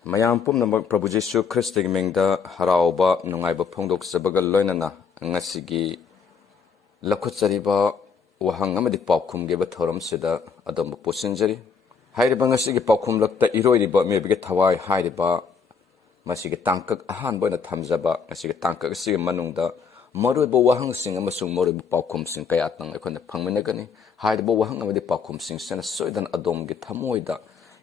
ꯃꯌꯥꯝ ꯄꯨꯝꯅꯃꯛ ꯄ꯭ꯔꯚꯨ ꯖꯤꯁꯨ ꯈ꯭ꯔꯤꯁꯇꯒꯤ ꯃꯤꯡꯗ ꯍꯔꯥꯎꯕ ꯅꯨꯡꯉꯥꯏꯕ ꯐꯣꯡꯗꯣꯛꯆꯕꯒ ꯂꯣꯏꯅꯅ ꯉꯁꯤꯒꯤ ꯂꯧꯈꯠꯆꯔꯤꯕ ꯋꯥꯍꯪ ꯑꯃꯗꯤ ꯄꯥꯎꯈꯨꯝꯒꯤ ꯊꯧꯔꯝꯁꯤꯗ ꯑꯗꯣꯝꯕꯨ ꯄꯨꯁꯤꯟꯖꯔꯤ꯫ ꯍꯥꯏꯔꯤꯕ ꯉꯁꯤꯒꯤ ꯄꯥꯎꯈꯨꯝꯂꯛꯇ ꯏꯔꯣꯏꯔꯤꯕ ꯃꯤꯑꯣꯏꯕꯒꯤ ꯊꯋꯥꯏ ꯍꯥꯏꯔꯤꯕ ꯃꯁꯤꯒꯤ ꯇꯥꯡꯀꯛ ꯑꯍꯥꯟꯕ ꯑꯣꯏꯅ ꯊꯝꯖꯕ ꯉꯁꯤꯒꯤ ꯇꯥꯡꯀꯛ ꯑꯁꯤꯒꯤ ꯃꯅꯨꯡꯗ ꯃꯔꯨꯑꯣꯏꯕ ꯋꯥꯍꯪꯁꯤꯡ ꯑꯃꯁꯨꯡ ꯃꯔꯨꯑꯣꯏꯕ ꯄꯥꯎꯈꯨꯝꯁꯤꯡ ꯀꯌꯥꯇꯪ ꯑꯩꯈꯣꯏꯅ ꯐꯪꯃꯤꯟꯅꯒꯅꯤ꯫ ꯍꯥꯏꯔꯤꯕ ꯋꯥꯍꯪ ꯑꯃꯗꯤ ꯄꯥꯎꯈꯨꯝꯁꯤꯡꯁꯤꯅ ꯁꯣꯏꯗꯅ ꯑꯗꯣꯝꯒꯤ ꯊꯃꯣꯏꯗ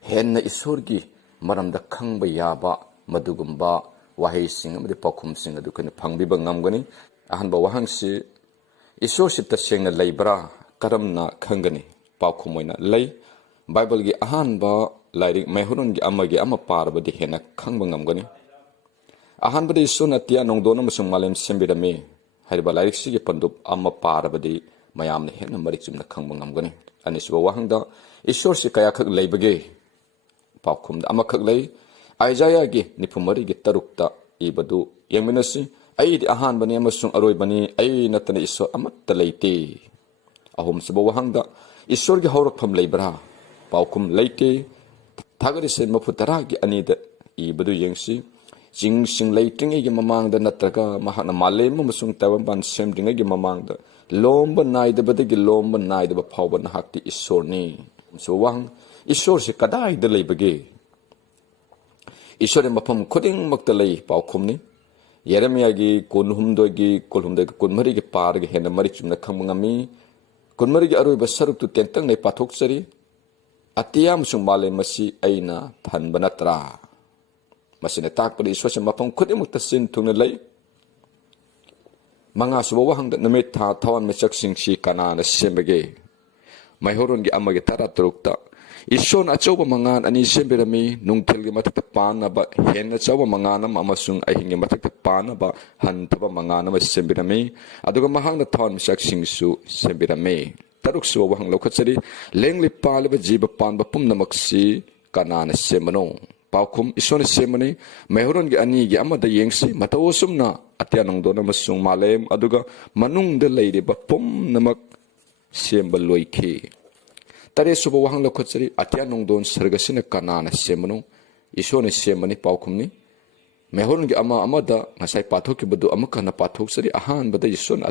ꯍꯦꯟꯅ ꯏꯁꯣꯔꯒꯤ ꯃꯔꯝꯗ ꯈꯪꯕ ꯌꯥꯕ ꯃꯗꯨꯒꯨꯝꯕ ꯋꯥꯍꯩꯁꯤꯡ ꯑꯃꯗꯤ ꯄꯥꯎꯈꯨꯝꯁꯤꯡ ꯑꯗꯨ ꯑꯩꯈꯣꯏꯅ ꯐꯪꯕꯤꯕ ꯉꯝꯒꯅꯤ꯫ ꯑꯍꯥꯟꯕ ꯋꯥꯍꯪꯁꯤ ꯏꯁꯣꯔꯁꯤ ꯇꯁꯦꯡꯅ ꯂꯩꯕ꯭ꯔꯥ ꯀꯔꯝꯅ ꯈꯪꯒꯅꯤ? ꯄꯥꯎꯈꯨꯝ ꯑꯣꯏꯅ ꯂꯩ꯫ ꯕꯥꯏꯕꯜꯒꯤ ꯑꯍꯥꯟꯕ ꯂꯥꯏꯔꯤꯛ ꯃꯩꯍꯧꯔꯣꯟꯒꯤ ꯑꯃ ꯄꯥꯔꯕꯗꯤ ꯍꯦꯟꯅ ꯈꯪꯕ ꯉꯝꯒꯅꯤ꯫ ꯑꯍꯥꯟꯕꯗ ꯏꯁꯣꯔꯅ ꯑꯇꯤꯌꯥ ꯅꯣꯡꯗꯣꯟ ꯑꯃꯁꯨꯡ ꯃꯥꯂꯦꯝ ꯁꯦꯝꯕꯤꯔꯝꯃꯤ ꯍꯥꯏꯔꯤꯕ ꯂꯥꯏꯔꯤꯛꯁꯤꯒꯤ ꯄꯟꯗꯨꯞ ꯑꯃ ꯄꯥꯔꯕꯗꯤ ꯃꯌꯥꯝꯅ ꯍꯦꯟꯅ ꯃꯔꯤꯛ ꯆꯨꯝꯅ ꯈꯪꯕ ꯉꯝꯒꯅꯤ꯫ ꯑꯅꯤꯁꯨꯕ ꯋꯥꯍꯪꯗ ꯏꯁꯣꯔꯁꯤ ꯀꯌꯥꯈꯛ ꯂꯩꯕꯒꯦ? ꯄꯥꯎꯈꯨꯝꯗ ꯑꯃꯈꯛ ꯂꯩ꯫ ꯑꯥꯏꯖꯥꯌꯥꯒꯤ 94:3 ꯏꯕꯗꯨ ꯌꯦꯡꯃꯤꯟꯅꯁꯤ꯫ ꯑꯩꯗꯤ ꯑꯍꯥꯟꯕꯅꯤ ꯑꯃꯁꯨꯡ ꯑꯔꯣꯏꯕꯅꯤ, ꯑꯩ ꯅꯠꯇꯅ ꯏꯁꯣꯔ ꯑꯃꯠꯇ ꯂꯩꯇꯦ꯫ ꯑꯍꯨꯝꯁꯨꯕ ꯋꯥꯍꯪꯗ ꯏꯁꯣꯔꯒꯤ ꯍꯧꯔꯛꯐꯝ ꯂꯩꯕ꯭ꯔꯥ? ꯄꯥꯎꯈꯨꯝ ꯂꯩꯇꯦ꯫ ꯊꯥꯒꯠꯂꯤꯁꯦ 32:2 ꯏꯕꯗꯨ ꯌꯦꯡꯁꯤ꯫ ꯆꯤꯡꯁꯤꯡ ꯂꯩꯇ꯭ꯔꯤꯉꯩꯒꯤ ꯃꯃꯥꯡꯗ ꯅꯠꯇ꯭ꯔꯒ ꯃꯍꯥꯛꯅ ꯃꯥꯂꯦꯝ ꯑꯃꯁꯨꯡ ꯇꯥꯏꯕꯪꯄꯥꯟ ꯁꯦꯝꯗ꯭ꯔꯤꯉꯩꯒꯤ ꯃꯃꯥꯡꯗ ꯂꯣꯝꯕ ꯅꯥꯏꯗꯕꯗꯒꯤ ꯂꯣꯝꯕ ꯅꯥꯏꯗꯕ ꯐꯥꯎꯕ ꯅꯍꯥꯛꯇꯤ ꯏꯁꯣꯔꯅꯤ꯫ ꯋꯥꯍꯪ ꯏꯁꯣꯔꯁꯤ ꯀꯗꯥꯏꯗ ꯂꯩꯕꯒꯦ? ꯏꯁꯣꯔꯒꯤ ꯃꯐꯝ ꯈꯨꯗꯤꯡꯃꯛꯇ ꯂꯩ ꯄꯥꯎꯈꯨꯝꯅꯤ꯫ ꯌꯦꯔꯦꯃꯤꯌꯥꯒꯤ 23:13 ꯄꯥꯔꯒ ꯍꯦꯟꯅ ꯃꯔꯤꯛ ꯆꯨꯝꯅ ꯈꯪꯕ ꯉꯝꯃꯤ꯫ 23ꯒꯤ ꯑꯔꯣꯏꯕ ꯁꯔꯨꯛꯇꯨ ꯇꯦꯟꯇꯛꯅ ꯄꯥꯊꯣꯛꯆꯔꯤ꯫ ꯑꯇꯤꯌꯥ ꯑꯃꯁꯨꯡ ꯃꯥꯂꯦꯝ ꯑꯁꯤ ꯑꯩꯅ ꯊꯟꯕ ꯅꯠꯇ꯭ꯔꯥ? ꯃꯁꯤꯅ ꯇꯥꯛꯄꯗ ꯏꯁꯣꯔꯁꯤ ꯃꯐꯝ ꯈꯨꯗꯤꯡꯃꯛꯇ ꯆꯤꯟ ꯊꯨꯡꯅ ꯂꯩ꯫ ꯃꯉꯥꯁꯨꯕ ꯋꯥꯍꯪꯗ ꯅꯨꯃꯤꯠ ꯊꯥ ꯊꯋꯥꯟꯃꯤꯆꯥꯛꯁꯤꯡꯁꯤ ꯀꯅꯥꯅ ꯁꯦꯝꯕꯒꯦ? ꯃꯩꯍꯧꯔꯣꯟꯒꯤ 1:13 ꯏꯁꯣꯔꯅ ꯑꯆꯧꯕ ꯃꯉꯥꯟ ꯑꯅꯤ ꯁꯦꯝꯕꯤꯔꯝꯃꯤ, ꯅꯨꯡꯊꯤꯜꯒꯤ ꯃꯊꯛꯇ ꯄꯥꯟꯅꯕ ꯍꯦꯟꯅ ꯆꯥꯎꯕ ꯃꯉꯥꯟ ꯑꯃ ꯑꯃꯁꯨꯡ ꯑꯍꯤꯡꯒꯤ ꯃꯊꯛꯇ ꯄꯥꯟꯅꯕ ꯍꯟꯊꯕ ꯃꯉꯥꯟ ꯑꯃ ꯁꯦꯝꯕꯤꯔꯝꯃꯤ꯫ ꯑꯗꯨꯒ ꯃꯍꯥꯛꯅ ꯊꯋꯥꯟꯃꯤꯆꯥꯛꯁꯤꯡꯁꯨ ꯁꯦꯝꯕꯤꯔꯝꯃꯤ꯫ ꯇꯔꯨꯛꯁꯨꯕ ꯋꯥꯍꯪ ꯂꯧꯈꯠꯆꯔꯤ꯫ ꯂꯦꯡꯂꯤ ꯄꯥꯜꯂꯤꯕ ꯖꯤꯕ ꯄꯥꯟꯕ ꯄꯨꯝꯅꯃꯛꯁꯤ ꯀꯅꯥꯅ ꯁꯦꯝꯕꯅꯣ? ꯄꯥꯎꯈꯨꯝ ꯏꯁꯣꯔꯅ ꯁꯦꯝꯕꯅꯤ꯫ ꯃꯩꯍꯧꯔꯣꯟꯒꯤ 2:1 ꯌꯦꯡꯁꯤ꯫ ꯃꯇꯧ ꯑꯁꯨꯝꯅ ꯑꯇꯤꯌꯥ ꯅꯣꯡꯗꯣꯟ ꯑꯃꯁꯨꯡ ꯃꯥꯂꯦꯝ ꯑꯗꯨꯒ ꯃꯅꯨꯡꯗ ꯂꯩꯔꯤꯕ ꯄꯨꯝꯅꯃꯛ ꯁꯦꯝꯕ ꯂꯣꯏꯈꯤ꯫ ꯇꯔꯦꯠꯁꯨꯕ ꯋꯥꯍꯪ ꯂꯧꯈꯠꯆꯔꯤ꯫ ꯑꯇꯤꯌꯥ ꯅꯣꯡꯗꯣꯟ ꯁꯔꯒꯁꯤꯅ ꯀꯅꯥꯅ ꯁꯦꯝꯕꯅꯣ? ꯏꯁꯣꯔꯅ ꯁꯦꯝꯕꯅꯤ ꯄꯥꯎꯈꯨꯝꯅꯤ꯫ ꯃꯩꯍꯧꯔꯣꯟꯒꯤ 1:1 ꯉꯁꯥꯏ ꯄꯥꯊꯣꯛꯈꯤꯕꯗꯨ ꯑꯃꯨꯛ ꯍꯟꯅ ꯄꯥꯊꯣꯛꯆꯔꯤ꯫ ꯑꯍꯥꯟꯕꯗ ꯏꯁꯣꯔꯅ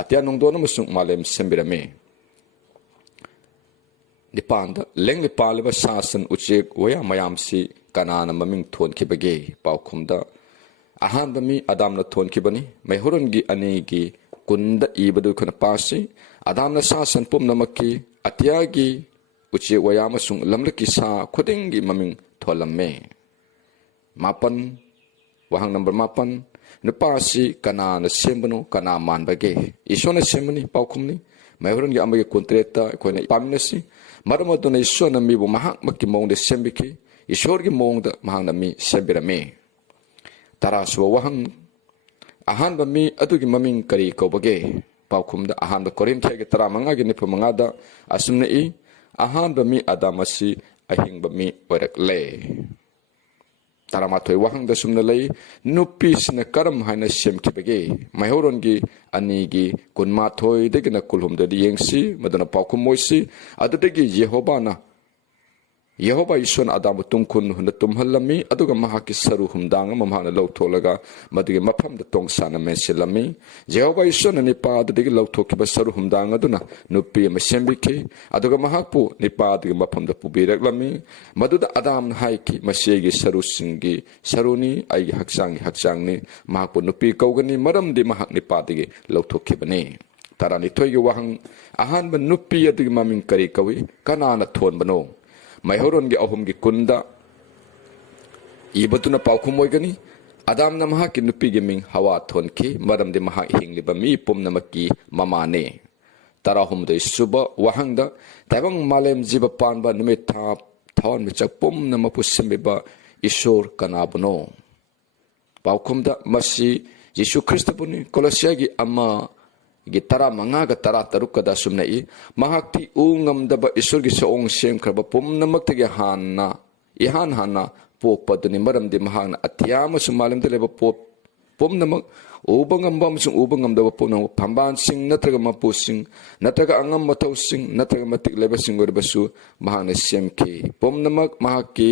ꯑꯇꯤꯌꯥ ꯅꯣꯡꯗꯣꯟ ꯑꯃꯁꯨꯡ ꯃꯥꯂꯦꯝ ꯁꯦꯝꯕꯤꯔꯝꯃꯤ꯫ 9ꯗ ꯂꯦꯡꯂꯤ ꯄꯥꯜꯂꯤꯕ ꯁꯥ ꯁꯟ ꯎꯆꯦꯛ ꯋꯥꯌꯥ ꯃꯌꯥꯝꯁꯤ ꯀꯅꯥꯅ ꯃꯃꯤꯡ ꯊꯣꯟꯈꯤꯕꯒꯦ? ꯄꯥꯎꯈꯨꯝꯗ ꯑꯍꯥꯟꯕ ꯃꯤ ꯑꯗꯥꯝꯅ ꯊꯣꯟꯈꯤꯕꯅꯤ꯫ ꯃꯩꯍꯧꯔꯣꯟꯒꯤ 2:10 ꯏꯕꯗꯨ ꯑꯩꯈꯣꯏꯅ ꯄꯥꯁꯤ꯫ ꯑꯗꯥꯝꯅ ꯁꯥ ꯁꯟ ꯄꯨꯝꯅꯃꯛꯀꯤ, ꯑꯇꯤꯌꯥꯒꯤ ꯎꯆꯦꯛ ꯋꯥꯌꯥ ꯑꯃꯁꯨꯡ ꯂꯝꯂꯛꯀꯤ ꯁꯥ ꯈꯨꯗꯤꯡꯒꯤ ꯃꯃꯤꯡ ꯊꯣꯜꯂꯝꯃꯦ꯫ 9 ꯋꯥꯍꯪ ꯅꯝꯕꯔ 9 ꯅꯨꯄꯥ ꯑꯁꯤ ꯀꯅꯥꯅ ꯁꯦꯝꯕꯅꯣ? ꯀꯅꯥ ꯃꯥꯟꯕꯒꯦ? ꯏꯁꯣꯔꯅ ꯁꯦꯝꯕꯅꯤ ꯄꯥꯎꯈꯨꯝꯅꯤ꯫ ꯃꯩꯍꯧꯔꯣꯟꯒꯤ 1:23 ꯑꯩꯈꯣꯏꯅ ꯄꯥꯃꯤꯟꯅꯁꯤ꯫ ꯃꯔꯝ ꯑꯗꯨꯅ ꯏꯁꯣꯔꯅ ꯃꯤꯕꯨ ꯃꯍꯥꯛꯃꯛꯀꯤ ꯃꯑꯣꯡꯗ ꯁꯦꯝꯕꯤꯈꯤ, ꯏꯁꯣꯔꯒꯤ ꯃꯑꯣꯡꯗ ꯃꯍꯥꯛꯅ ꯃꯤ ꯁꯦꯝꯕꯤꯔꯝꯃꯤ꯫ 10ꯁꯨꯕ ꯋꯥꯍꯪ ꯑꯍꯥꯟꯕ ꯃꯤ ꯑꯗꯨꯒꯤ ꯃꯃꯤꯡ ꯀꯔꯤ ꯀꯧꯕꯒꯦ? ꯄꯥꯎꯈꯨꯝꯗ ꯑꯍꯥꯟꯕ ꯀꯣꯔꯤꯟꯊꯤꯌꯥꯒꯤ 15:95 ꯑꯁꯨꯝꯅ ꯏ꯫ ꯑꯍꯥꯟꯕ ꯃꯤ ꯑꯗꯥꯝ ꯑꯁꯤ ꯑꯍꯤꯡꯕ ꯃꯤ ꯑꯣꯏꯔꯛꯂꯦ꯫ 11 ꯋꯥꯍꯪꯗ ꯁꯨꯝꯅ ꯂꯩ꯫ ꯅꯨꯄꯤꯁꯤꯅ ꯀꯔꯝ ꯍꯥꯏꯅ ꯁꯦꯝꯈꯤꯕꯒꯦ? ꯃꯩꯍꯧꯔꯣꯟꯒꯤ 2:18-20 ꯌꯦꯡꯁꯤ, ꯃꯗꯨꯅ ꯄꯥꯎꯈꯨꯝ ꯑꯣꯏꯁꯤ꯫ ꯑꯗꯨꯗꯒꯤ ꯌꯦꯍꯣꯕꯥ ꯏꯁꯣꯔꯅ ꯑꯗꯥꯝꯕꯨ ꯇꯨꯡꯈꯨꯟ ꯍꯨꯟꯅ ꯇꯨꯝꯍꯜꯂꯝꯃꯤ, ꯑꯗꯨꯒ ꯃꯍꯥꯛꯀꯤ ꯁꯔꯨ ꯍꯨꯝꯗꯥꯡ ꯑꯃ ꯃꯍꯥꯛꯅ ꯂꯧꯊꯣꯛꯂꯒ ꯃꯗꯨꯒꯤ ꯃꯐꯝꯗ ꯇꯣꯡꯁꯥꯅ ꯃꯦꯟꯁꯤꯜꯂꯝꯃꯤ꯫ ꯌꯦꯍꯣꯕꯥ ꯏꯁꯣꯔꯅ ꯅꯤꯄꯥ ꯑꯗꯨꯗꯒꯤ ꯂꯧꯊꯣꯛꯈꯤꯕ ꯁꯔꯨ ꯍꯨꯝꯗꯥꯡ ꯑꯗꯨꯅ ꯅꯨꯄꯤ ꯑꯃ ꯁꯦꯝꯕꯤꯈꯤ, ꯑꯗꯨꯒ ꯃꯍꯥꯛꯄꯨ ꯅꯤꯄꯥ ꯑꯗꯨꯒꯤ ꯃꯐꯝꯗ ꯄꯨꯕꯤꯔꯛꯂꯝꯃꯤ꯫ ꯃꯗꯨꯗ ꯑꯗꯥꯝꯅ ꯍꯥꯏꯈꯤ, ꯃꯁꯤ ꯑꯩꯒꯤ ꯁꯔꯨꯁꯤꯡꯒꯤ ꯁꯔꯨꯅꯤ, ꯑꯩꯒꯤ ꯍꯛꯆꯥꯡꯒꯤ ꯍꯛꯆꯥꯡꯅꯤ, ꯃꯍꯥꯛꯄꯨ ꯅꯨꯄꯤ ꯀꯧꯒꯅꯤ, ꯃꯔꯝꯗꯤ ꯃꯍꯥꯛ ꯅꯤꯄꯥꯗꯒꯤ ꯂꯧꯊꯣꯛꯈꯤꯕꯅꯤ꯫ 12ꯒꯤ ꯋꯥꯍꯪ ꯑꯍꯥꯟꯕ ꯅꯨꯄꯤ ꯑꯗꯨꯒꯤ ꯃꯃꯤꯡ ꯀꯔꯤ ꯀꯧꯏ? ꯀꯅꯥꯅ ꯊꯣꯟꯕꯅꯣ? ꯃꯩꯍꯧꯔꯣꯟꯒꯤ 2:10 ꯏꯕꯗꯨꯅ ꯄꯥꯎꯈꯨꯝ ꯑꯣꯏꯒꯅꯤ꯫ ꯑꯗꯥꯝꯅ ꯃꯍꯥꯛꯀꯤ ꯅꯨꯄꯤꯒꯤ ꯃꯤꯡ ꯍꯋꯥ ꯊꯣꯟꯈꯤ, ꯃꯔꯝꯗꯤ ꯃꯍꯥꯛ ꯍꯤꯡꯂꯤꯕ ꯃꯤ ꯄꯨꯝꯅꯃꯛꯀꯤ ꯃꯃꯥꯅꯤ꯫ 13ꯁꯨꯕ ꯋꯥꯍꯪꯗ ꯇꯥꯏꯕꯪ ꯃꯥꯂꯦꯝ ꯖꯤꯕ ꯄꯥꯟꯕ ꯅꯨꯃꯤꯠ ꯊꯥ ꯊꯋꯥꯟꯃꯤꯆꯥꯛ ꯄꯨꯝꯅꯃꯛꯄꯨ ꯁꯦꯝꯕꯤꯕ ꯏꯁꯣꯔ ꯀꯅꯥꯕꯨꯅꯣ? ꯄꯥꯎꯈꯨꯝꯗ ꯃꯁꯤ ꯌꯤꯁꯨ ꯈ꯭ꯔꯤꯁꯇꯕꯨꯅꯤ꯫ ꯀꯣꯂꯣꯁꯤꯌꯥꯒꯤ 1:15-13 ꯑꯁꯨꯝꯅ ꯏ꯫ ꯃꯍꯥꯛꯇꯤ ꯎ ꯉꯝꯗꯕ ꯏꯁꯣꯔꯒꯤ ꯁꯑꯣꯡ ꯁꯦꯝꯈ꯭ꯔꯕ ꯄꯨꯝꯅꯃꯛꯇꯒꯤ ꯏꯍꯥꯟ ꯍꯥꯟꯅ ꯄꯣꯛꯄꯗꯨꯅꯤ, ꯃꯔꯝꯗꯤ ꯃꯍꯥꯛꯅ ꯑꯇꯤꯌꯥ ꯑꯃꯁꯨꯡ ꯃꯥꯂꯦꯝꯗ ꯂꯩꯕ ꯄꯣꯠ ꯄꯨꯝꯅꯃꯛ ꯎꯕ ꯉꯝꯕ ꯑꯃꯁꯨꯡ ꯎꯕ ꯉꯝꯗꯕ ꯄꯨꯝꯅꯃꯛ ꯐꯝꯕꯥꯜꯁꯤꯡ ꯅꯠꯇ꯭ꯔꯒ ꯃꯄꯨꯁꯤꯡ ꯅꯠꯇ꯭ꯔꯒ ꯑꯉꯝ ꯃꯊꯧꯁꯤꯡ ꯅꯠꯇ꯭ꯔꯒ ꯃꯇꯤꯛ ꯂꯩꯕꯁꯤꯡ ꯑꯣꯏꯔꯕꯁꯨ ꯃꯍꯥꯛꯅ ꯁꯦꯝꯈꯤ ꯄꯨꯝꯅꯃꯛ ꯃꯍꯥꯛꯀꯤ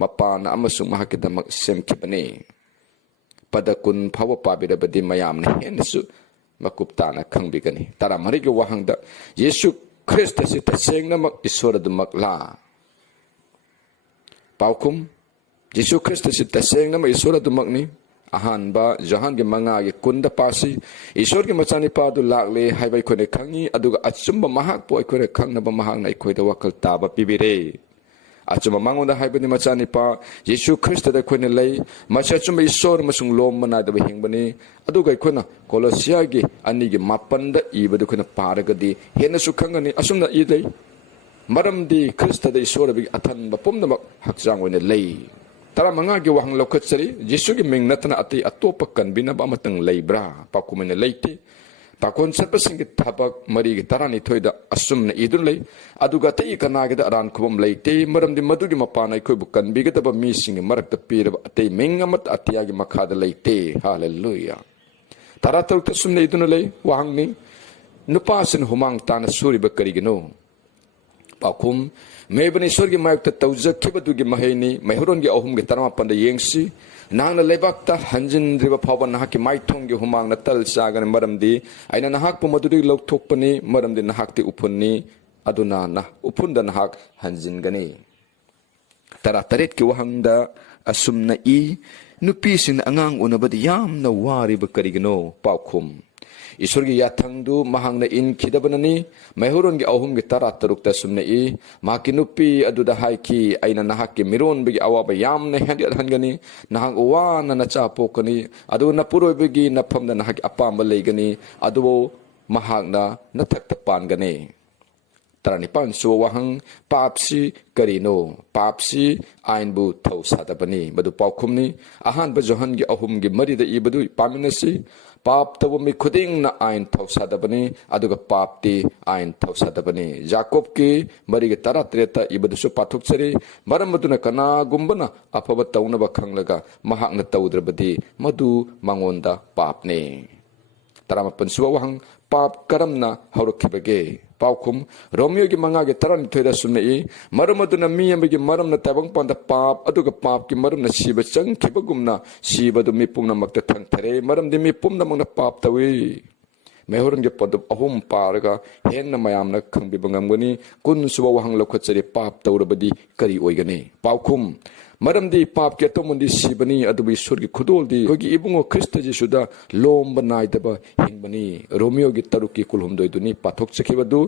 ꯃꯄꯥꯅ ꯑꯃꯁꯨꯡ ꯃꯍꯥꯛꯀꯤꯗꯃꯛ ꯁꯦꯝꯈꯤꯕꯅꯤ ꯄꯗ 10 ꯐꯥꯎꯕ ꯄꯥꯕꯤꯔꯕꯗꯤ ꯃꯌꯥꯝꯅ ꯍꯦꯟꯅꯁꯨ ꯃꯀꯨꯞ ꯇꯥꯅ ꯈꯪꯕꯤꯒꯅꯤ 14ꯒꯤ ꯋꯥꯍꯪꯗ ꯌꯦꯁꯨ ꯈ꯭ꯔꯤꯁꯇꯁꯤ ꯇꯁꯦꯡꯅꯃꯛ ꯏꯁꯣꯔ ꯑꯗꯨꯃꯛꯂꯥ ꯄꯥꯎꯈꯨꯝ ꯌꯦꯁꯨ ꯈ꯭ꯔꯤꯁꯇꯁꯤ ꯇꯁꯦꯡꯅꯃꯛ ꯏꯁꯣꯔ ꯑꯗꯨꯃꯛꯅꯤ ꯑꯍꯥꯟꯕ ꯖꯣꯍꯥꯟꯒꯤ 5:10 ꯄꯥꯁꯤ ꯏꯁꯣꯔꯒꯤ ꯃꯆꯥꯅꯤꯄꯥꯗꯨ ꯂꯥꯛꯂꯦ ꯍꯥꯏꯕ ꯑꯩꯈꯣꯏꯅ ꯈꯪꯉꯤ ꯑꯗꯨꯒ ꯑꯆꯨꯝꯕ ꯃꯍꯥꯛꯄꯨ ꯑꯩꯈꯣꯏꯅ ꯈꯪꯅꯕ ꯃꯍꯥꯛꯅ ꯑꯩꯈꯣꯏꯗ ꯋꯥꯈꯜ ꯇꯥꯕ ꯄꯤꯕꯤꯔꯦ ꯑꯆꯨꯝꯕ ꯃꯉꯣꯟꯗ ꯍꯥꯏꯕꯅꯤ ꯃꯆꯥꯅꯤꯄꯥ ꯌꯦꯁꯨ ꯈ꯭ꯔꯤꯁꯇꯗ ꯑꯩꯈꯣꯏꯅ ꯂꯩ ꯃꯁꯤ ꯑꯆꯨꯝꯕ ꯏꯁꯣꯔ ꯑꯃꯁꯨꯡ ꯂꯣꯝꯕ ꯅꯥꯏꯗꯕ ꯍꯤꯡꯕꯅꯤ ꯑꯗꯨꯒ ꯑꯩꯈꯣꯏꯅ ꯀꯣꯂꯣꯁꯤꯌꯥꯒꯤ 2:7ꯗ ꯏꯕꯗꯨ ꯑꯩꯈꯣꯏꯅ ꯄꯥꯔꯒꯗꯤ ꯍꯦꯟꯅꯁꯨ ꯈꯪꯒꯅꯤ ꯑꯁꯨꯝꯅ ꯏꯗꯩ ꯃꯔꯝꯗꯤ ꯈ꯭ꯔꯤꯁꯇꯗ ꯏꯁꯣꯔꯕꯒꯤ ꯑꯊꯟꯕ ꯄꯨꯝꯅꯃꯛ ꯍꯛꯆꯥꯡ ꯑꯣꯏꯅ ꯂꯩ 15ꯒꯤ ꯋꯥꯍꯪ ꯂꯧꯈꯠꯆꯔꯤ ꯌꯦꯁꯨꯒꯤ ꯃꯤꯡ ꯅꯠꯇꯅ ꯑꯇꯩ ꯑꯇꯣꯞꯄ ꯀꯟꯕꯤꯅꯕ ꯑꯃꯇꯪ ꯂꯩꯕ꯭ꯔꯥ ꯄꯥꯎꯈꯨꯝꯅ ꯂꯩꯇꯦ ꯄꯥꯈꯣꯟ ꯆꯠꯄꯁꯤꯡꯒꯤ ꯊꯕꯛ 4:12ꯗ ꯑꯁꯨꯝꯅ ꯏꯗꯨꯅ ꯂꯩ ꯑꯗꯨꯒ ꯑꯇꯩ ꯀꯅꯥꯒꯤꯗ ꯑꯔꯥꯟ ꯈꯨꯕꯝ ꯂꯩꯇꯦ ꯃꯔꯝꯗꯤ ꯃꯗꯨꯒꯤ ꯃꯄꯥꯟꯅ ꯑꯩꯈꯣꯏꯕꯨ ꯀꯟꯕꯤꯒꯗꯕ ꯃꯤꯁꯤꯡꯒꯤ ꯃꯔꯛꯇ ꯄꯤꯔꯕ ꯑꯇꯩ ꯃꯤꯡ ꯑꯃꯠꯇ ꯑꯇꯤꯌꯥꯒꯤ ꯃꯈꯥꯗ ꯂꯩꯇꯦ ꯍꯜꯂꯦꯂꯨꯌꯥ 13ꯗ ꯑꯁꯨꯝꯅ ꯏꯗꯨꯅ ꯂꯩ ꯋꯥꯍꯪꯅꯤ ꯅꯨꯄꯥꯁꯤꯅ ꯍꯨꯃꯥꯡ ꯇꯥꯅ ꯁꯨꯔꯤꯕ ꯀꯔꯤꯒꯤꯅꯣ ꯄꯥꯎꯈꯨꯝ ꯃꯦꯕꯅ ꯏꯁꯣꯔꯒꯤ ꯃꯥꯌꯣꯛꯇ ꯇꯧꯖꯈꯤꯕꯗꯨꯒꯤ ꯃꯍꯩꯅꯤ ꯃꯩꯍꯧꯔꯣꯟꯒꯤ 3:17ꯗ ꯌꯦꯡꯁꯤ ꯅꯍꯥꯛꯅ ꯂꯩꯕꯥꯛꯇ ꯍꯟꯖꯤꯟꯗ꯭ꯔꯤꯕ ꯐꯥꯎꯕ ꯅꯍꯥꯛꯀꯤ ꯃꯥꯏꯊꯣꯡꯒꯤ ꯍꯨꯃꯥꯡꯅ ꯇꯜ ꯆꯥꯒꯅꯤ ꯃꯔꯝꯗꯤ ꯑꯩꯅ ꯅꯍꯥꯛꯄꯨ ꯃꯗꯨꯗꯒꯤ ꯂꯧꯊꯣꯛꯄꯅꯤ ꯃꯔꯝꯗꯤ ꯅꯍꯥꯛꯇꯤ ꯎꯐꯨꯟꯅꯤ ꯑꯗꯨꯅ ꯎꯐꯨꯟꯗ ꯅꯍꯥꯛ ꯍꯟꯖꯤꯟꯒꯅꯤ 18ꯒꯤ ꯋꯥꯍꯪꯗ ꯑꯁꯨꯝꯅ ꯅꯨꯄꯤꯁꯤꯡꯅ ꯑꯉꯥꯡ ꯎꯅꯕꯗ ꯌꯥꯝꯅ ꯋꯥꯔꯤꯕ ꯀꯔꯤꯒꯤꯅೋ ꯄꯥꯎꯈꯨꯝ ꯏꯁꯣꯔꯒꯤ ꯌꯥꯊꯪꯗꯨ ꯃꯍꯥꯛꯅ ꯏꯟꯈꯤꯗꯕꯅꯅꯤ ꯃꯩꯍꯧꯔꯣꯟꯒꯤ 3:13ꯗ ꯑꯁꯨꯝꯅ ꯃꯍꯥꯛꯀꯤ ꯅꯨꯄꯤ ꯑꯗꯨꯗ ꯍꯥꯏꯈꯤ ꯑꯩꯅ ꯅꯍꯥꯛꯀꯤ ꯃꯤꯔꯣꯟꯕꯒꯤ ꯑꯋꯥꯕ ꯌꯥꯝꯅ ꯍꯦꯟꯒꯠꯍꯟꯒꯅꯤ ꯅꯍꯥꯛ ꯋꯥꯅ ꯅꯆꯥ ꯄꯣꯛꯀꯅꯤ ꯑꯗꯨꯒ ꯅꯄꯨꯔꯣꯏꯕꯒꯤ ꯅꯐꯝꯗ ꯅꯍꯥꯛꯀꯤ ꯑꯄꯥꯝꯕ ꯂꯩꯒꯅꯤ ꯑꯗꯨꯕꯨ ꯃꯍꯥꯛꯅ ꯅꯊꯛꯇ ꯄꯥꯟꯒꯅꯤ 19ꯁꯨꯕ ꯋꯥꯍꯪ ꯄꯥꯞꯁꯤ ꯀꯔꯤꯅꯣ ꯄꯥꯞꯁꯤ ꯑꯥꯏꯟꯕꯨ ꯊꯧꯁꯥꯗꯕꯅꯤ ꯃꯗꯨ ꯄꯥꯎꯈꯨꯝꯅꯤ ꯑꯍꯥꯟꯕ ꯖꯣꯍꯟꯒꯤ 3:3ꯗ ꯏꯕꯗꯨ ꯄꯥꯃꯤꯟꯅꯁꯤ ꯄꯥꯞ ꯇꯧꯕ ꯃꯤ ꯈꯨꯗꯤꯡꯅ ꯑꯥꯏꯟ ꯊꯧꯁꯥꯗꯕꯅꯤ ꯑꯗꯨꯒ ꯄꯥꯞꯇꯤ ꯑꯥꯏꯟ ꯊꯧꯁꯥꯗꯕꯅꯤ ꯖꯥꯀꯣꯕꯀꯤ 4:13ꯗ ꯏꯕꯗꯨꯁꯨ ꯄꯥꯊꯣꯛꯆꯔꯤ ꯃꯔꯝ ꯑꯗꯨꯅ ꯀꯅꯥꯒꯨꯝꯕꯅ ꯑꯐꯕ ꯇꯧꯅꯕ ꯈꯪꯂꯒ ꯃꯍꯥꯛꯅ ꯇꯧꯗ꯭ꯔꯕꯗꯤ ꯃꯗꯨ ꯃꯉꯣꯟꯗ ꯄꯥꯞꯅꯤ 18ꯁꯨꯕ ꯋꯥꯍꯪ ꯄꯥꯞ ꯀꯔꯝꯅ ꯍꯧꯔꯛꯈꯤꯕꯒꯦ ꯄꯥꯎꯈꯨꯝ ꯔꯣꯃꯤయోꯒꯤ 5:18ꯗ ꯑꯁꯨꯝꯅ ꯃꯔꯝ ꯑꯗꯨꯅ ꯃꯤ ꯑꯃꯒꯤ ꯃꯔꯝꯅ ꯇꯥꯏꯕꯪꯄꯥꯟꯗ ꯄꯥꯞ ꯑꯗꯨꯒ ꯄꯥꯞꯀꯤ ꯃꯔꯝꯅ ꯁꯤꯕ ꯆꯪꯈꯤꯕꯒꯨꯝꯅ ꯁꯤꯕꯗꯨ ꯃꯤ ꯄꯨꯝꯅꯃꯛꯇ ꯊꯪꯊꯔꯦ ꯃꯔꯝꯗꯤ ꯃꯤ ꯄꯨꯝꯅꯃꯛꯅ ꯄꯥꯞ ꯇꯧꯏ ꯃꯩꯍꯧꯔꯣꯟꯒꯤ ꯄꯗꯨꯞ 3 ꯄꯥꯔꯒ ꯍꯦꯟꯅ ꯃꯌꯥꯝꯅ ꯈꯪꯕꯤꯕ ꯉꯝꯒꯅꯤ 20ꯁꯨꯕ ꯋꯥꯍꯪ ꯂꯧꯈꯠꯆꯔꯤ ꯄꯥꯞ ꯇꯧꯔꯕꯗꯤ ꯀꯔꯤ ꯑꯣꯏꯒꯅꯤ ꯄꯥꯎꯈꯨꯝ ꯃꯔꯝꯗꯤ ꯄꯥꯞꯀꯤ ꯑꯇꯣꯡꯃꯟꯗꯤ ꯁꯤꯕꯅꯤ ꯑꯗꯨꯕꯨ ꯏꯁꯣꯔꯒꯤ ꯈꯨꯗꯣꯜꯗꯤ ꯑꯩꯈꯣꯏꯒꯤ ꯏꯕꯨꯡꯉꯣ ꯈ꯭ꯔꯤꯁꯇ ꯖꯤꯁꯨꯗ ꯂꯣꯝꯕ ꯅꯥꯏꯗꯕ ꯍꯤꯡꯕꯅꯤ ꯔꯣꯃꯤయోꯒꯤ 6:19ꯗꯨꯅꯤ ꯄꯥꯊꯣꯛꯆꯈꯤꯕꯗꯨ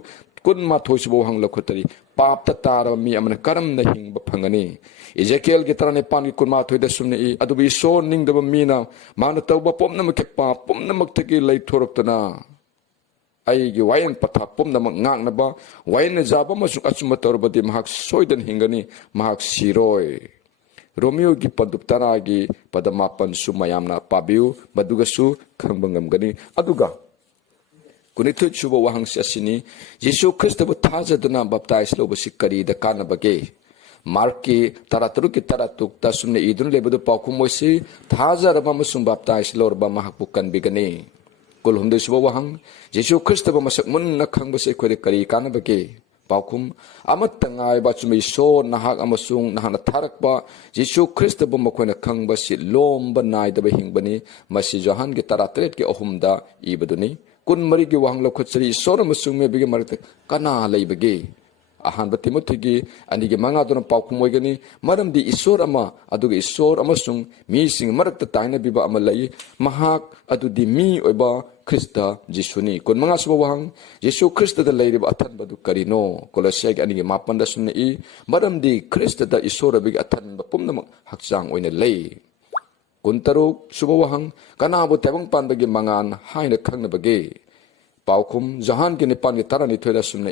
22ꯁꯨꯕ ꯋꯥꯍꯪ ꯂꯧꯈꯠꯇꯔꯤ ꯄꯥꯞꯇ ꯇꯥꯔꯕ ꯃꯤ ꯑꯃꯅ ꯀꯔꯝꯅ ꯍꯤꯡꯕ ꯐꯪꯒꯅꯤ ꯏꯖꯦꯀꯤꯌꯦꯜꯒꯤ 19:22ꯗ ꯑꯁꯨꯝꯅ ꯑꯗꯨꯕꯨ ꯏꯁꯣꯔ ꯅꯤꯡꯗꯕ ꯃꯤꯅ ꯃꯥꯅ ꯇꯧꯕ ꯄꯨꯝꯅꯃꯛꯀꯤ ꯄꯥꯞ ꯄꯨꯝꯅꯃꯛꯇꯒꯤ ꯂꯩꯊꯣꯔꯛꯇꯨꯅ ꯑꯩꯒꯤ ꯋꯥꯌꯦꯜ ꯄꯊꯥꯞ ꯄꯨꯝꯅꯃꯛ ꯉꯥꯛꯅꯕ ꯋꯥꯌꯦꯜꯅꯖꯥꯕ ꯑꯃꯁꯨꯡ ꯑꯆꯨꯝꯕ ꯇꯧꯔꯕꯗꯤ ꯃꯍꯥꯛ ꯁꯣꯏꯗꯅ ꯍꯤꯡꯒꯅꯤ ꯃꯍꯥꯛ ꯁꯤꯔꯣꯏ ꯔꯣꯃꯤꯌꯣꯒꯤ ꯄꯗꯨꯞ 10:8ꯁꯨ ꯃꯌꯥꯝꯅ ꯄꯥꯕꯤꯌꯨ ꯃꯗꯨꯒꯁꯨ ꯈꯪꯕ ꯉꯝꯒꯅꯤ ꯑꯗꯨꯒ 22ꯁꯨꯕ ꯋꯥꯍꯪꯁꯤ ꯑꯁꯤꯅꯤ ꯌꯦꯁꯨ ꯈ꯭ꯔꯤꯁꯇꯕꯨ ꯊꯥꯖꯗꯨꯅ ꯕꯞꯇꯥꯏꯁ ꯂꯧꯕꯁꯤ ꯀꯔꯤꯗ ꯀꯥꯟꯅꯕꯒꯦ ꯃꯥꯔꯛꯀꯤ 13:13ꯗ ꯑꯁꯨꯝꯅ ꯏꯗꯨꯅ ꯂꯩꯕꯗꯨ ꯄꯥꯎꯈꯨꯝ ꯑꯣꯏꯁꯤ ꯊꯥꯖꯔꯕ ꯑꯃꯁꯨꯡ ꯕꯞꯇꯥꯏꯁ ꯂꯧꯔꯕ ꯃꯍꯥꯛꯄꯨ ꯀꯟꯕꯤꯒꯅꯤ 23ꯁꯨꯕ ꯋꯥꯍꯪ ꯌꯦꯁꯨ ꯈ꯭ꯔꯤꯁꯇꯕꯨ ꯃꯁꯛ ꯃꯨꯟꯅ ꯈꯪꯕꯁꯤ ꯑꯩꯈꯣꯏꯗ ꯀꯔꯤ ꯀꯥꯟꯅꯕꯒꯦ ꯄꯥꯎꯈꯨꯝ ꯑꯃꯠꯇ ꯉꯥꯏꯕ ꯑꯆꯨꯝꯕ ꯏꯁꯣꯔ ꯅꯍꯥꯛ ꯑꯃꯁꯨꯡ ꯅꯍꯥꯛꯅ ꯊꯥꯔꯛꯄ ꯌꯦꯁꯨ ꯈ꯭ꯔꯤꯁꯇꯕꯨ ꯃꯈꯣꯏꯅ ꯈꯪꯕꯁꯤ ꯂꯣꯝꯕ ꯅꯥꯏꯗꯕ ꯍꯤꯡꯕꯅꯤ ꯃꯁꯤ ꯖꯣꯍꯥꯟꯒꯤ 13:3ꯗ ꯏꯕꯗꯨꯅꯤ 24ꯒꯤ ꯋꯥꯍꯪ ꯂꯧꯈꯠꯆꯔꯤ ꯏꯁꯣꯔ ꯑꯃꯁꯨꯡ ꯃꯤꯑꯣꯏꯕꯒꯤ ꯃꯔꯛꯇ ꯀꯅꯥ ꯂꯩꯕꯒꯦ ꯑꯍꯥꯟꯕ ꯇꯤꯃꯣꯊꯤꯒꯤ 2:5ꯗꯨꯅ ꯄꯥꯎꯈꯨꯝ ꯑꯣꯏꯒꯅꯤ ꯃꯔꯝꯗꯤ ꯏꯁꯣꯔ ꯑꯃ ꯑꯗꯨꯒ ꯏꯁꯣꯔ ꯑꯃꯁꯨꯡ ꯃꯤꯁꯤꯡ ꯃꯔꯛꯇ ꯇꯥꯏꯅꯕꯤꯕ ꯑꯃ ꯂꯩ ꯃꯍꯥꯛ ꯑꯗꯨꯗꯤ ꯃꯤ ꯑꯣꯏꯕ ꯈ꯭ꯔꯤꯁꯇ ꯖꯤꯁꯨꯅꯤ 25ꯁꯨꯕ ꯋꯥꯍꯪ ꯌꯦꯁꯨ ꯈ꯭ꯔꯤꯁꯇꯗ ꯂꯩꯔꯤꯕ ꯑꯊꯟꯕꯗꯨ ꯀꯔꯤꯅೋ ꯀꯣꯂꯣꯁꯤꯌꯥꯒꯤ 2:8ꯗ ꯑꯁꯨꯝꯅ ꯃꯔꯝꯗꯤ ꯈ꯭ꯔꯤꯁꯇꯗ ꯏꯁꯣꯔ ꯑꯣꯏꯕꯒꯤ ꯑꯊꯟꯕ ꯄꯨꯝꯅꯃꯛ ꯍꯛꯆꯥꯡ ꯑꯣꯏꯅ ꯂꯩ 26ꯁꯨꯕ ꯋꯥꯍꯪ ꯀꯅꯥꯕꯨ ꯇꯥꯏꯕꯪꯄꯥꯟꯕꯒꯤ ꯃꯉꯥꯜ ꯍꯥꯏꯅ ꯈꯪꯅꯕꯒꯦ ꯄꯥꯎꯈꯨꯝ ꯖꯣꯍꯥꯟꯒꯤ 9:12ꯗ ꯑꯁꯨꯝꯅ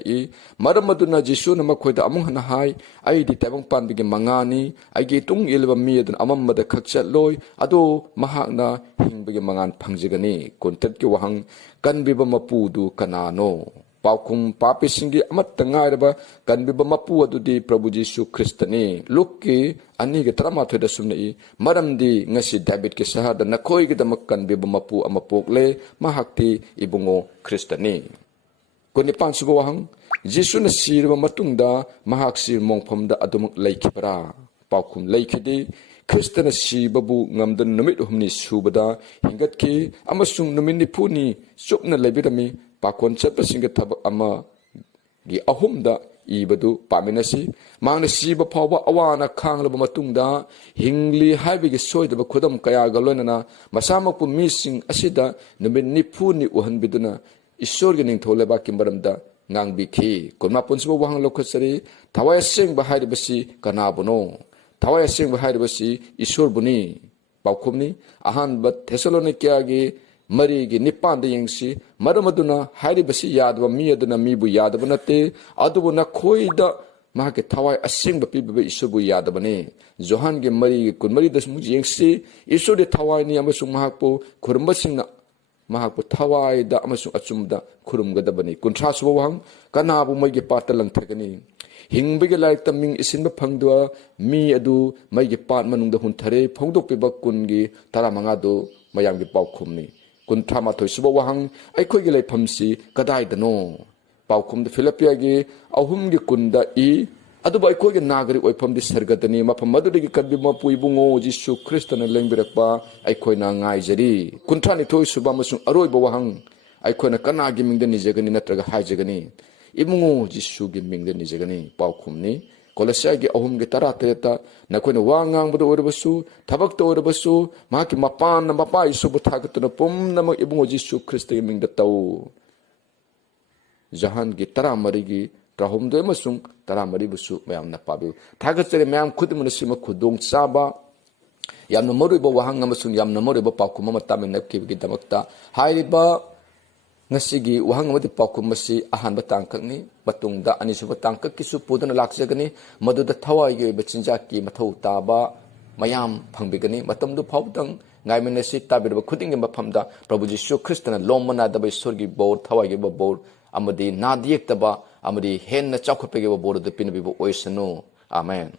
ꯃꯔꯝ ꯑꯗꯨꯅ ꯖꯤꯁꯨꯅ ꯃꯈꯣꯏꯗ ꯑꯃꯨꯛ ꯍꯟꯅ ꯍꯥꯏ ꯑꯩꯗꯤ ꯇꯥꯏꯕꯪꯄꯥꯟꯕꯒꯤ ꯃꯉꯥꯜꯅꯤ ꯑꯩꯒꯤ ꯏꯇꯨꯡ ꯏꯜꯂꯤꯕ ꯃꯤ ꯑꯗꯨꯅ ꯑꯃꯝꯕꯗ ꯈꯛ ꯆꯠꯂꯣꯏ ꯑꯗꯣ ꯃꯍꯥꯛꯅ ꯍꯤꯡꯕꯒꯤ ꯃꯉꯥꯜ ꯐꯪꯖꯒꯅꯤ 23ꯒꯤ ꯋꯥꯍꯪ ꯀꯟꯕꯤꯕ ꯃꯄꯨꯗꯨ ꯀꯅꯥꯅꯣ paukum papi singi amat tengah ba kan biba mapu adudi Prabhu Jisu Kristani lukki ani ge trama thoda sumnai maramdi ngasi David ke sahada nakoi ge damak kan biba mapu amapokle mahakti ibungo Kristani kuni pansugo wahang Jisu na sirba matungda mahak sir mongphamda adumuk laikibra paukum laikidi Kristana sibabu ngamdan numit humni subada hingatki amasung numit nipuni supna labirami pakon chapasing tabak ama gi ahumda ibadu paminasi mangna siba phawa awana khanglaba matungda hingli haibigi soidaba khudam kaya galonana masamakpu mising asida numit nipuni uhanbiduna isorgi ningtholeba kimbaramda ngangbikhi kunma punsuba wahang lokhasari thawai sing bahari basi kanabuno thawai sing bahari basi isorbuni paukhumni ahanba Thessalonikiagi Marigi Nipan de Yengsi, Madamaduna, Hari Basi Yadva, Miaduna Mibu Yadabanate, Adubuna Koida, Mahake Tawai, a sing the people Isubu Yadabane, Johan Ge Mari, Kunmari das Mujengsi, Isu de Tawai ni Amasu Mahapo, Kurmasing Mahapo Tawai, da Amasu Atsumda, Kurum Gadabani, Contrast Wang, Kanabu Magi Patalang Tagani. Hingbige like the Ming is in the Pangdua, me adu, Magi Patman the Huntare, Pongdo Pibakungi, Taramangado, Mayamgi Paukumni. Kun trama toy suba wahang ay koy gilay pamsi kaday dano paukum de Philippia gi ahum gi kunda I adu bay koy gi nagari oy pam di sargadani ma pam madu gi kadbi ma pui bungo Jisu Kristo na lengbirakpa ay koy na ngai jari kun trani toy suba masung aroy ba wahang ay koy na kana gi mingde ni jagani natraga hai jagani ibungo Jisu gi mingde ni jagani paukum ni Kolosai gi ahum gi tara tereta na koy na wangang bado orbasu tabak to orbasu maki mapan na mapa isu buthagat na pum na mag ibungo Jisu Kristo gi mingda tau jahan gi tara mari gi trahum do masung tara mari busu mayam na pabi thagat chere mayam khud mun sima khudong chaba yam na maru ba wahang amasung yam na maru ba pakum ma tamin nak gi damakta hai ba Nasigi wahang amati paukum masi ahan batangkak ni batungda anisuba tangkak kisu pudana laksagani maduda thawai ge bachinja ki mathau taba mayam phangbigani matamdu phawtang ngaimenasi tabirba khuding ge maphamda Prabhu Jisu Kristna lomana daba sorgi bor thawai ge bor amadi nadiek taba amadi hen na chakhupe ge bor de pinbi bo oisanu amen